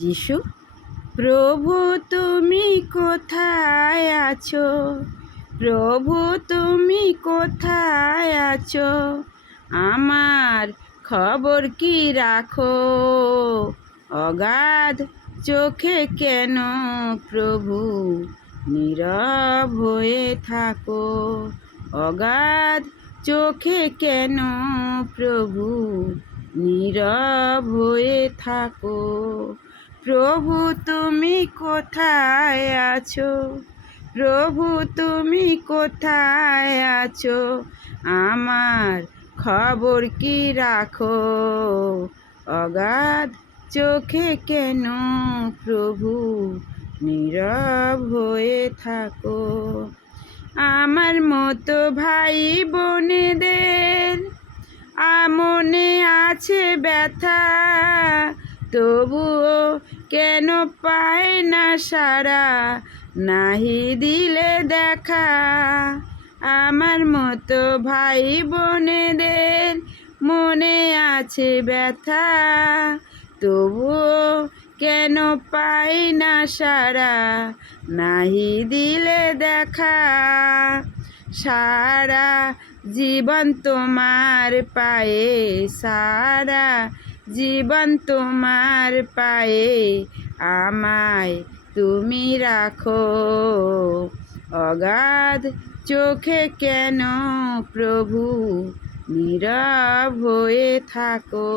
যিশু, প্রভু তুমি কোথায় আছো? প্রভু তুমি কোথায় আছো? আমার খবর কি রাখো? অগাধ চোখে কেন প্রভু নীরব হয়ে থাকো? অগাধ চোখে কেন প্রভু নীরব হয়ে থাকো? প্রভু, তুমি কোথায় আছো? প্রভু, তুমি কোথায় আছো? আমার খবর কি রাখো? অগাধ চোখে কেন প্রভু নীরব হয়ে থাকো? আমার মতো ভাই বোনেদের আমনে আছে ব্যথা। তবুও কেন পায় না সারা নাহি দিলে দেখা। আমার মতো ভাই বোনেদের মনে আছে ব্যথা। তবুও কেন পাই না সারা নাহি দিলে দেখা। সারা জীবন তোমার পায়ে সারা জীবন তোমার পায়ে আমায় তুমি রাখো। অগাধ চোখে কেন প্রভু নীরব হয়ে থাকো?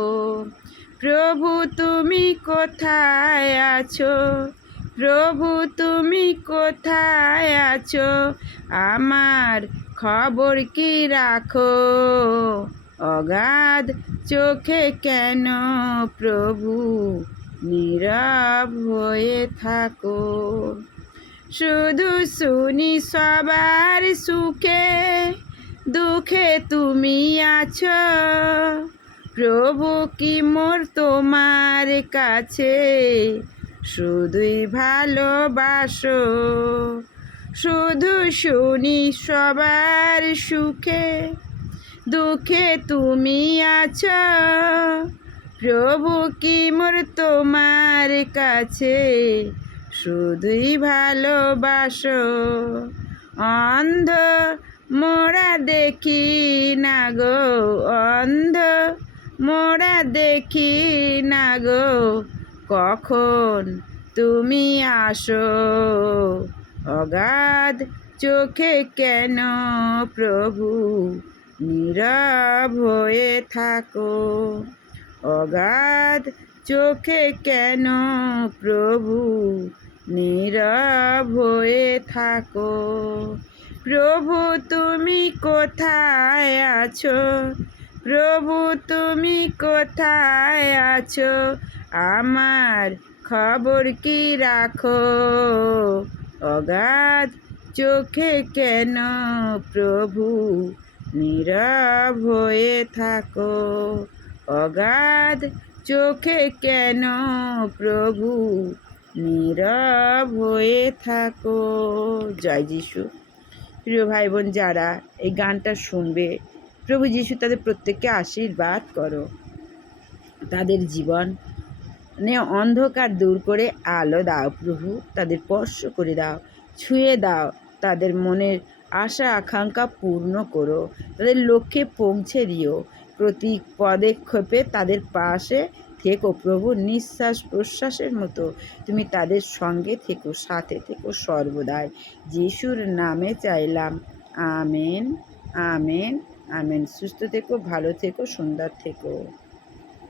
প্রভু তুমি কোথায় আছো? প্রভু তুমি কোথায় আছো? আমার খবর কি রাখো? অগাধ চোখে কেন প্রভু নীরব হয়ে থাকো? শুধু শুনি সবার সুখে, দুঃখে তুমি আছো। প্রভু কি মোর তোমার কাছে? শুধুই ভালোবাসো। শুধু শুনি সবার সুখে দুঃখে তুমি আছো। প্রভু কি মোর তোমার কাছে? শুধুই ভালোবাসো। অন্ধ মোরা দেখি না গো, অন্ধ মোরা দেখি না গো, কখন তুমি আসো? অগাধ চোখে কেন প্রভু? নীরব হয়ে থাকো। অগাধ চোখে কেন প্রভু? নীরব হয়ে থাকো। প্রভু, তুমি কোথায় আছো? প্রভু, তুমি কোথায় আছো? আমার খবর কি রাখো? অগাধ চোখে কেন প্রভু? নীরব হয়ে থাকো। অগাধ চোখে কেন প্রভু? নীরব হয়ে থাকো। জয় যিশু। প্রিয় ভাই বোন যারা এই গানটা শুনবে, প্রভু যিশু তাদের প্রত্যেককে আশীর্বাদ করো। তাদের জীবন নে অন্ধকার দূর করে আলো দাও প্রভু। তাদের স্পর্শ করে দাও, ছুঁয়ে দাও। তাদের মনের আশা আকাঙ্ক্ষা পূর্ণ করো। তাদের লক্ষ্যে পৌঁছে দিও। প্রতি পদক্ষেপে তাদের পাশে থেকো প্রভু, নিঃশ্বাস প্রশ্বাসের মতো। তুমি তাদের সঙ্গে থেকো, সাথে থেকো সর্বদাই। যিশুর নামে চাইলাম। Amen amen amen. সুস্থ থেকো, ভালো থেকো, সুন্দর থেকো।